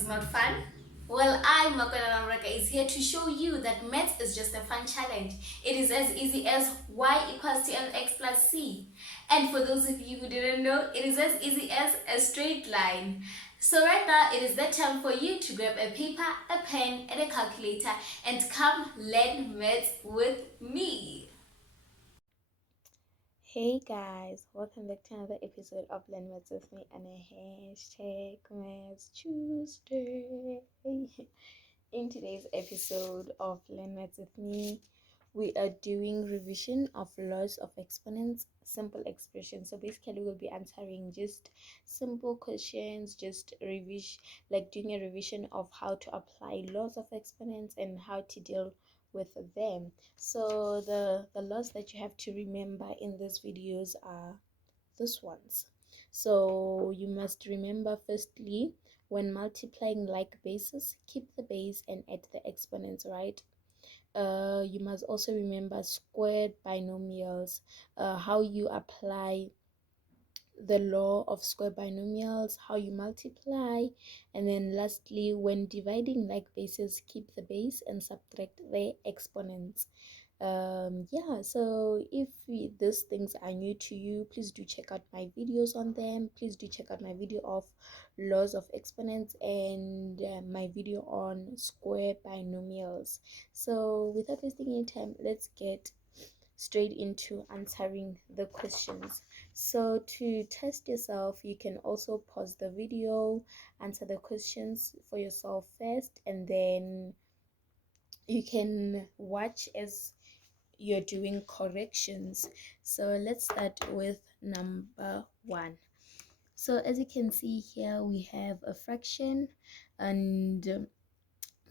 is not fun? Well, I, Makwana Namraka, is here to show you that maths is just a fun challenge. It is as easy as y equals to mx plus c. And for those of you who didn't know, it is as easy as a straight line. So right now, it is the time for you to grab a paper, a pen, and a calculator and come learn maths with me. Hey guys, welcome back to another episode of Learn Maths with me and a hashtag Maths Tuesday. In today's episode of Learn Maths with me, we are doing revision of laws of exponents, simple expressions. So basically we'll be answering just simple questions, just revision, like doing a revision of how to apply laws of exponents and how to deal with them. So the laws that you have to remember in these videos are these ones. So you must remember, firstly, when multiplying like bases, keep the base and add the exponents, right? You must also remember squared binomials, how you apply the law of square binomials, how you multiply, and then lastly, when dividing like bases, keep the base and subtract the exponents. Yeah, so if these things are new to you, please do check out my videos on them. Please do check out my video of laws of exponents and my video on square binomials. So without wasting any time, let's get straight into answering the questions. So to test yourself, you can also pause the video, answer the questions for yourself first, and then you can watch as you're doing corrections. So let's start with number 1. So as you can see here, we have a fraction and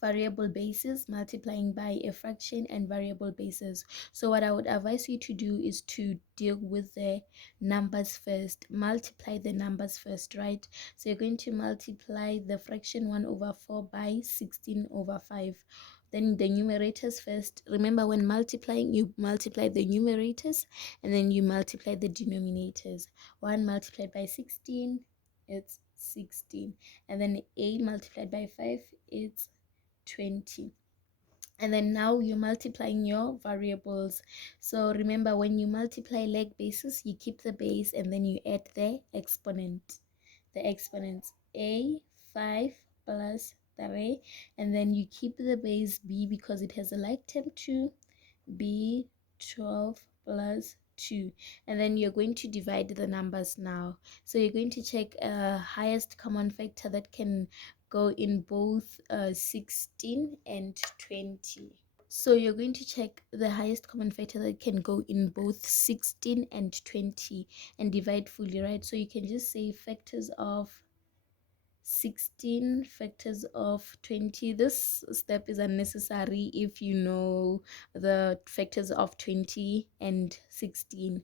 variable basis multiplying by a fraction and variable basis. So what I would advise you to do is to deal with the numbers first, multiply the numbers first, right? So you're going to multiply the fraction 1 over 4 by 16 over 5. Then the numerators first. Remember, when multiplying, you multiply the numerators and then you multiply the denominators. 1 multiplied by 16, it's 16, and then 8 multiplied by 5, it's 20. And then now you're multiplying your variables. So remember, when you multiply leg bases, you keep the base and then you add the exponent. The exponents a5 plus 3, and then you keep the base b because it has a like term 2, b12 plus 2, and then you're going to divide the numbers now. So you're going to check highest common factor that can go in both 16 and 20. So you're going to check the highest common factor that can go in both 16 and 20 and divide fully, right? So you can just say factors of 16 factors of 20. This step is unnecessary if you know the factors of 20 and 16.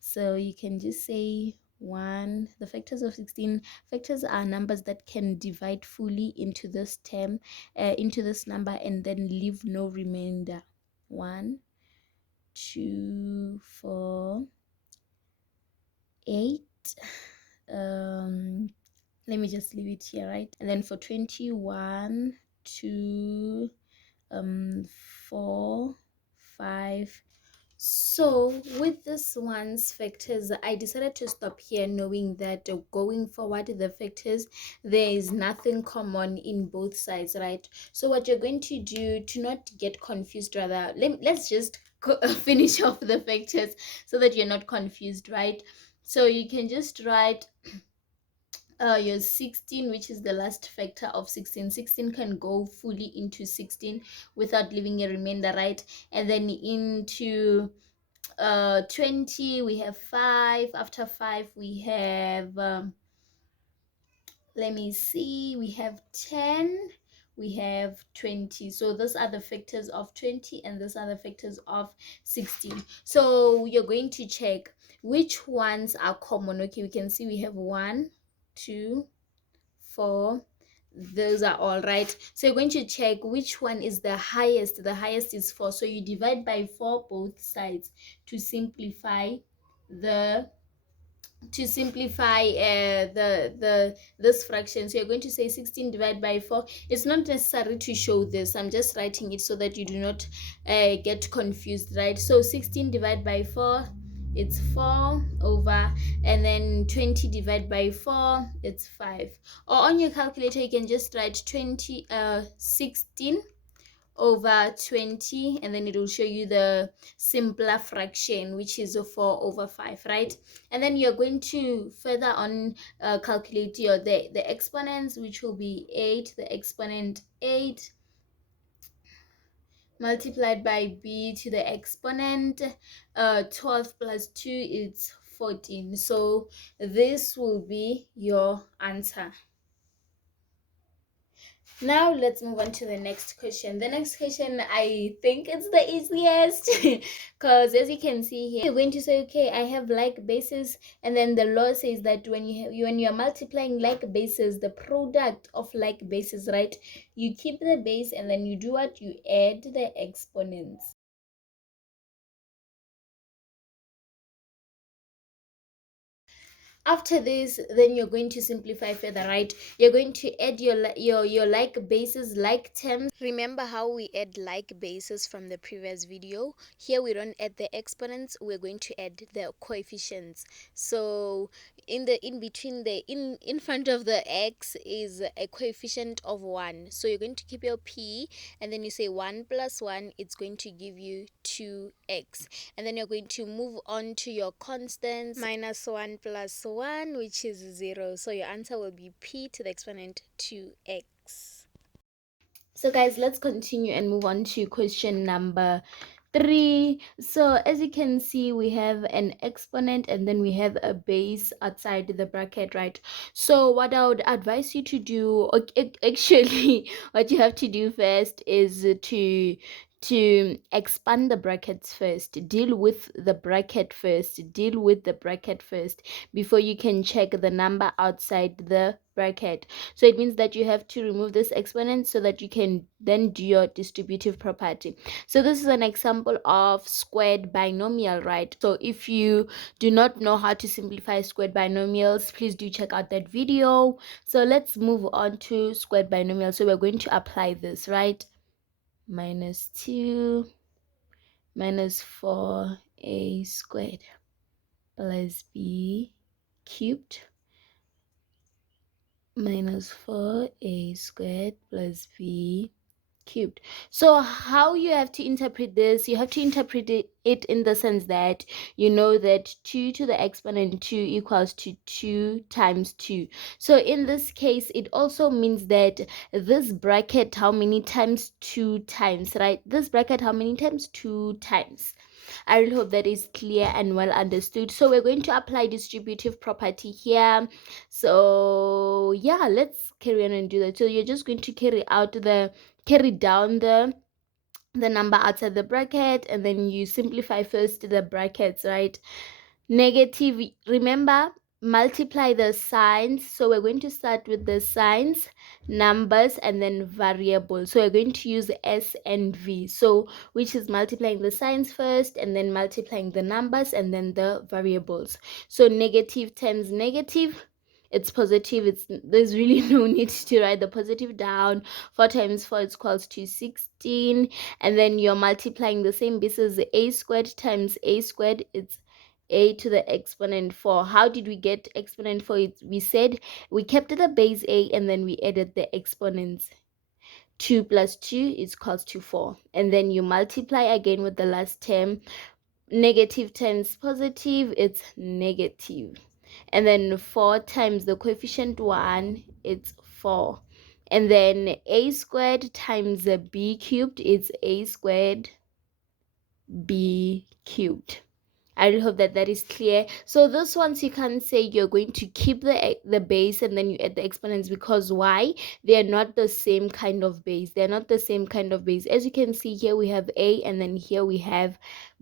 So you can just say 1. The factors of 16, factors are numbers that can divide fully into this term, into this number, and then leave no remainder. 1, 2, 4, 8. Let me just leave it here, right? And then for 21, 2, 4, 5. So with this one's factors, I decided to stop here, knowing that going forward, the factors, there is nothing common in both sides, right? So what you're going to do to not get confused, rather, let's just finish off the factors so that you're not confused, right? So you can just write your 16, which is the last factor of 16. 16 can go fully into 16 without leaving a remainder, right? And then into 20 we have 5. After 5 we have let me see, we have 10, we have 20. So those are the factors of 20 and those are the factors of 16. So you're going to check which ones are common. Okay, we can see we have 1, 2, 4. Those are all right. So you're going to check which one is the highest. The highest is 4. So you divide by 4 both sides to simplify the to simplify the this fraction. So you're going to say 16 divided by 4. It's not necessary to show this, I'm just writing it so that you do not get confused, right? So 16 divided by 4, it's 4 over, and then 20 divided by 4, it's 5. Or on your calculator you can just write 16 over 20, and then it will show you the simpler fraction, which is a 4 over 5, right? And then you're going to further on calculate the exponents, which will be 8, the exponent 8 multiplied by b to the exponent 12 plus 2 is 14. So this will be your answer. Now let's move on to the next question. The next question, I think it's the easiest because as you can see here, you're going to say, okay, I have like bases, and then the law says that when you're multiplying like bases, the product of like bases, right? You keep the base and then you do what? You add the exponents. After this, then you're going to simplify further, right? You're going to add your like bases, like terms. Remember how we add like bases from the previous video? Here we don't add the exponents, we're going to add the coefficients. So in between the in front of the x is a coefficient of 1. So you're going to keep your p, and then you say 1 plus 1, it's going to give you 2x. And then you're going to move on to your constants, minus 1 plus 1, which is 0. So your answer will be p to the exponent 2x. So guys, let's continue and move on to question number 3. So as you can see, we have an exponent and then we have a base outside the bracket, right? So what I would advise you to do, actually what you have to do first is to expand the brackets first. Deal with the bracket first before you can check the number outside the bracket. So it means that you have to remove this exponent so that you can then do your distributive property. So this is an example of squared binomial, right? So if you do not know how to simplify squared binomials, please do check out that video. So let's move on to squared binomial. So we're going to apply this, right? Minus 2 minus 4a squared plus b cubed minus 4a squared plus b cubed. So how you have to interpret this, you have to interpret it in the sense that you know that 2 to the exponent 2 equals to 2 times 2. So in this case, it also means that this bracket, how many times? 2 times, right? This bracket, how many times? 2 times. I really hope that is clear and well understood. So we're going to apply distributive property here. So yeah, let's carry on and do that. So you're just going to carry down the number outside the bracket, and then you simplify first the brackets, right? Negative, remember, multiply the signs. So we're going to start with the signs, numbers, and then variables. So we're going to use s and v, so which is multiplying the signs first and then multiplying the numbers and then the variables. So negative times negative, it's positive. There's really no need to write the positive down. 4 times 4 is equals to 16, and then you're multiplying the same basis. A squared times a squared, it's a to the exponent 4. How did we get exponent 4? We said we kept the base a and then we added the exponents. 2 plus 2 is equals to 4, and then you multiply again with the last term. Negative times positive, it's negative. And then 4 times the coefficient 1, it's 4. And then a squared times the b cubed, it's a squared b cubed. I really hope that is clear. So this ones, you can't say you're going to keep the base and then you add the exponents, because why? They're not the same kind of base. They're not the same kind of base. As you can see here, we have a, and then here we have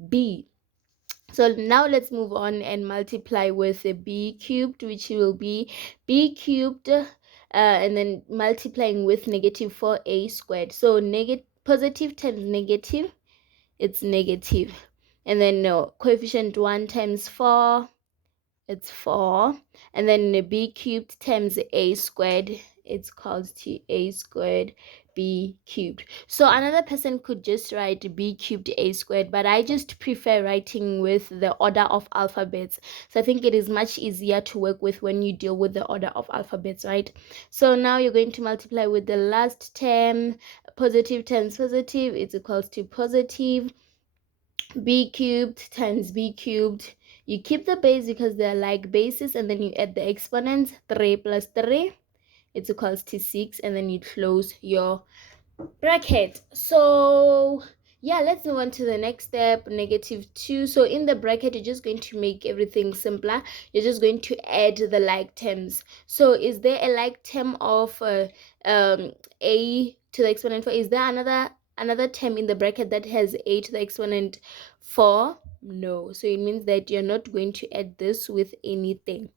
b. So now let's move on and multiply with the b cubed, which will be b cubed, and then multiplying with negative 4a squared. So positive times negative, it's negative. And then coefficient 1 times 4, it's 4, and then b cubed times a squared, it's equals to a squared b cubed. So another person could just write b cubed a squared, but I just prefer writing with the order of alphabets. So I think it is much easier to work with when you deal with the order of alphabets, right? So now you're going to multiply with the last term. Positive times positive is equals to positive b cubed times b cubed. You keep the base because they're like bases, and then you add the exponents. 3 plus 3, it's equals to 6, and then you close your bracket. So yeah, let's move on to the next step, -2. So in the bracket, you're just going to make everything simpler. You're just going to add the like terms. So is there a like term of a to the exponent 4? Is there another term in the bracket that has a to the exponent 4? No. So it means that you're not going to add this with anything.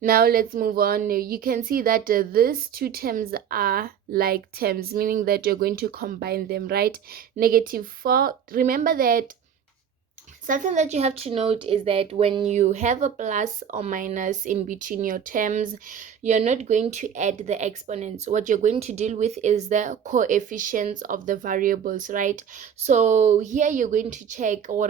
Now let's move on. You can see that these two terms are like terms, meaning that you're going to combine them, right? -4. Remember that something that you have to note is that when you have a plus or minus in between your terms, you're not going to add the exponents. What you're going to deal with is the coefficients of the variables, right? So here you're going to check, or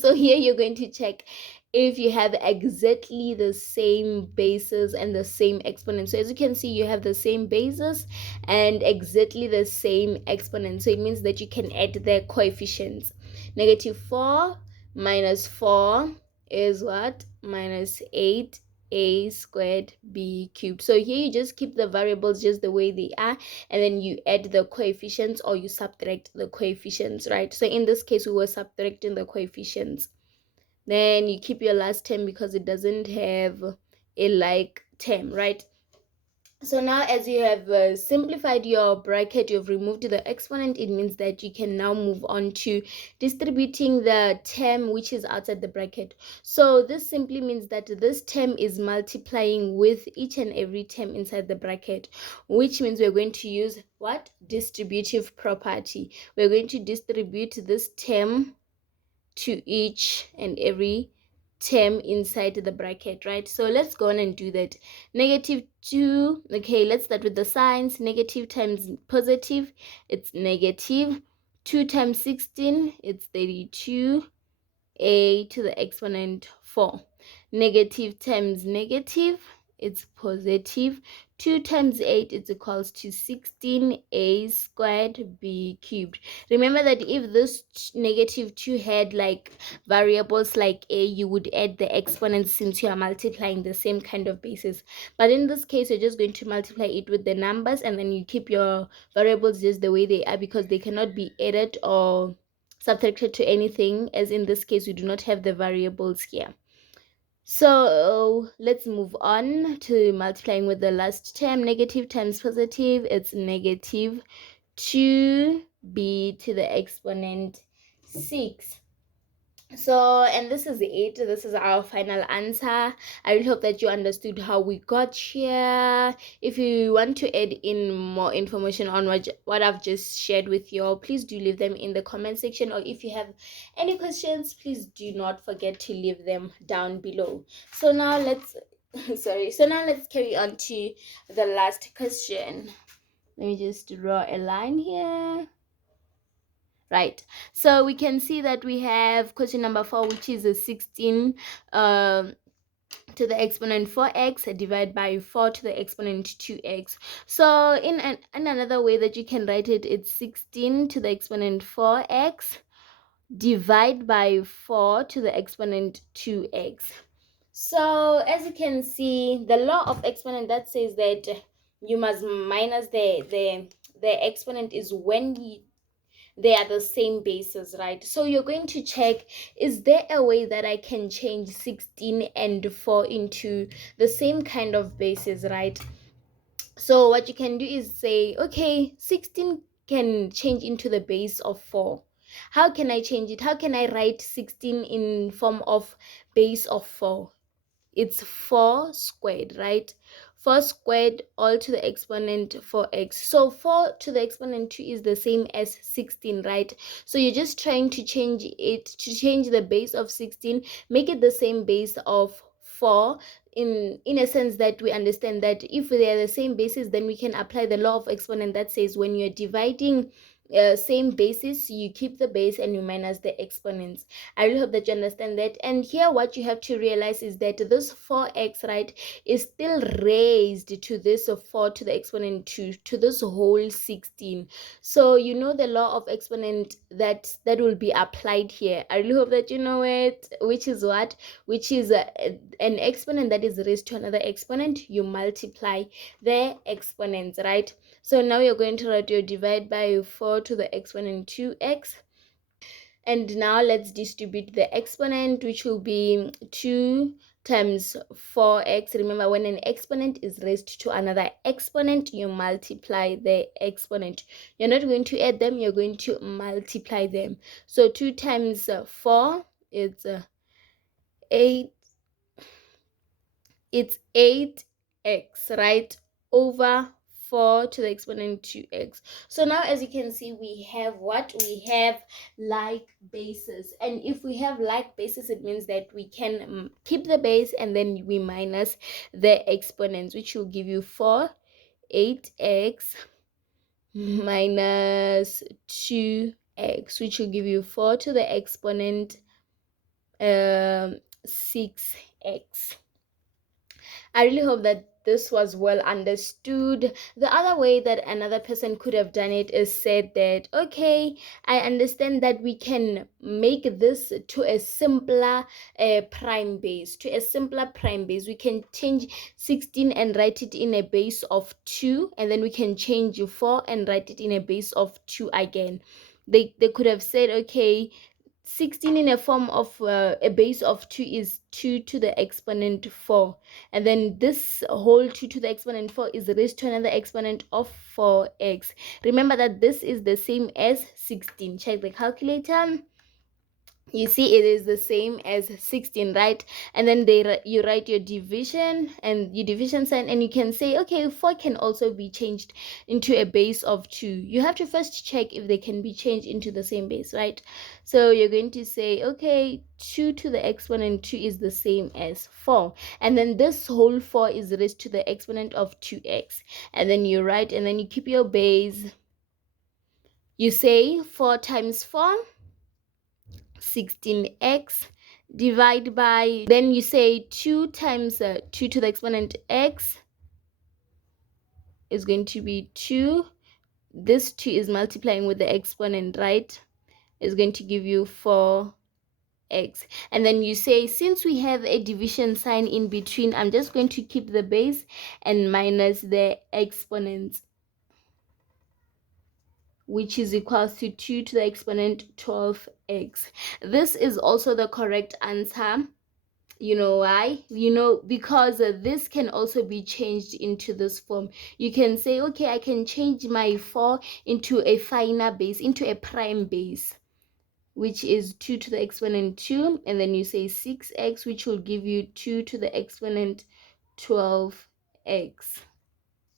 so here you're going to check if you have exactly the same bases and the same exponents. So as you can see, you have the same bases and exactly the same exponents. So it means that you can add the coefficients. -4 minus 4 is what? Minus 8 a squared b cubed. So here you just keep the variables just the way they are, and then you add the coefficients or you subtract the coefficients, right? So in this case, we were subtracting the coefficients. Then you keep your last term because it doesn't have a like term, right? So now as you have simplified your bracket, you've removed the exponent, it means that you can now move on to distributing the term which is outside the bracket. So this simply means that this term is multiplying with each and every term inside the bracket, which means we're going to use what? Distributive property. We're going to distribute this term to each and every term inside the bracket, right? So let's go on and do that. -2. Okay, let's start with the signs. Negative times positive, it's negative. 2 times 16, it's 32 a to the exponent 4. Negative times negative, it's positive. 2 times 8, it's equals to 16 a squared b cubed. Remember that if this -2 had like variables like a, you would add the exponents since you are multiplying the same kind of basis. But in this case, you're just going to multiply it with the numbers, and then you keep your variables just the way they are because they cannot be added or subtracted to anything, as in this case we do not have the variables here. So let's move on to multiplying with the last term. Negative times positive, it's -2b to the exponent 6. So, and this is it. This is our final answer. I really hope that you understood how we got here. If you want to add in more information on what I've just shared with you all, please do leave them in the comment section, or if you have any questions, please do not forget to leave them down below. So now let's so now let's carry on to the last question. Let me just draw a line here. Right, so we can see that we have question number 4, which is a 16 to the exponent 4x divided by 4 to the exponent 2x. So in another way that you can write it, it's 16 to the exponent 4x divide by 4 to the exponent 2x. So as you can see, the law of exponent that says that you must minus the exponent is when they are the same bases, right? So you're going to check, is there a way that I can change 16 and 4 into the same kind of bases, right? So what you can do is say, okay, 16 can change into the base of 4. How can I change it? How can I write 16 in form of base of 4? It's 4 squared, right? 4 squared all to the exponent 4x. So 4 to the exponent 2 is the same as 16, right? So you're just trying to change it, to change the base of 16, make it the same base of 4 in a sense that we understand that if they are the same basis, then we can apply the law of exponent that says when you're dividing same basis, you keep the base and you minus the exponents. I really hope that you understand that. And here what you have to realize is that this 4x, right, is still raised to this 4 to the exponent 2 to this whole 16. So you know the law of exponent that will be applied here. I really hope that you know it, which is what? Which is an exponent that is raised to another exponent. You multiply the exponents, right? So now you're going to write your divide by 4 to the exponent 2x. And now let's distribute the exponent, which will be 2 times 4x. Remember, when an exponent is raised to another exponent, you multiply the exponent. You're not going to add them, you're going to multiply them. So 2 times 4 is 8. It's 8x, right, over 4 to the exponent 2x. So now, as you can see, we have what? We have like bases. And if we have like bases, it means that we can keep the base and then we minus the exponents, which will give you 8x minus 2x, which will give you 4 to the exponent 6x. I really hope that this was well understood. The other way that another person could have done it is said that, okay, I understand that we can make this to a simpler prime base. To a simpler prime base, we can change 16 and write it in a base of 2, and then we can change 4 and write it in a base of 2 again. They could have said, okay, 16 in a form of a base of 2 is 2 to the exponent 4, and then this whole 2 to the exponent 4 is raised to another exponent of 4x. Remember that this is the same as 16. Check the calculator. You see it is the same as 16, right? And then you write your division and your division sign, and you can say, okay, 4 can also be changed into a base of 2. You have to first check if they can be changed into the same base, right? So you're going to say, okay, 2 to the exponent 2 is the same as 4, and then this whole 4 is raised to the exponent of 2x, and then you write, and then you keep your base. You say 4 times 4, 16x, divide by, then you say 2 times 2 to the exponent x is going to be 2. This 2 is multiplying with the exponent, right? Is going to give you 4x. And then you say, since we have a division sign in between, I'm just going to keep the base and minus the exponents, which is equals to 2 to the exponent 12x. This is also the correct answer. You know why? Because this can also be changed into this form. You can say, okay, I can change my 4 into a finer base, into a prime base, which is 2 to the exponent 2, and then you say 6x, which will give you 2 to the exponent 12x.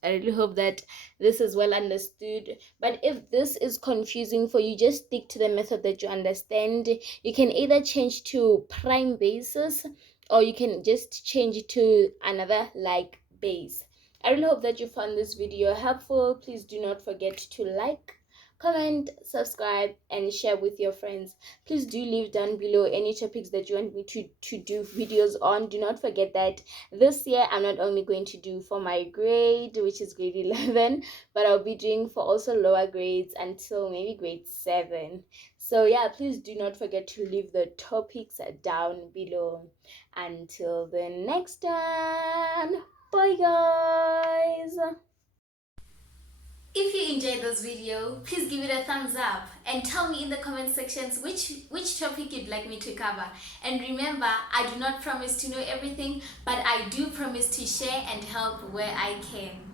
I really hope that this is well understood. But if this is confusing for you, just stick to the method that you understand. You can either change to prime basis, or you can just change it to another like base. I really hope that you found this video helpful. Please do not forget to like, comment, subscribe, and share with your friends. Please do leave down below any topics that you want me to do videos on. Do not forget that this year I'm not only going to do for my grade, which is grade 11, but I'll be doing for also lower grades until maybe grade 7. So yeah, please do not forget to leave the topics down below. Until the next time, bye guys. If you enjoyed this video, please give it a thumbs up and tell me in the comment sections which topic you'd like me to cover. And remember, I do not promise to know everything, but I do promise to share and help where I can.